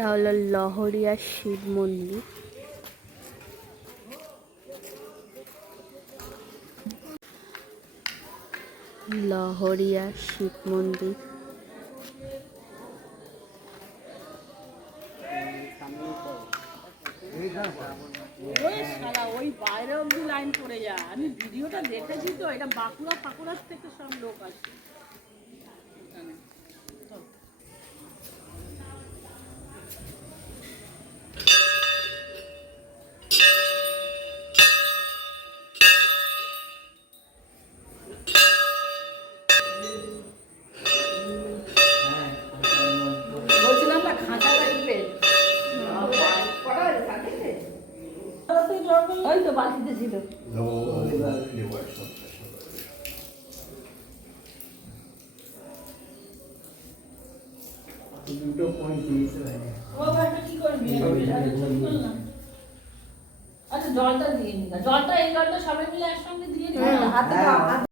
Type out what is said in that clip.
এটা হলো লহরিয়া শিব মন্দির। লহরিয়া শিব মন্দির। ওই বাইরে অব্দি লাইন পড়ে যায়। আমি ভিডিওটা দেখেছি তো, এটা বাঁকুড়া ফাঁকুড়ার থেকে সব লোক আসে। বলছিলাম না খাঁচা টাইপের, ওই তো বালতিতে ছিল। আচ্ছা জলটা দিয়ে নি, জলটা এই জলটা সবাই মিলে একসঙ্গে দিয়ে দিই।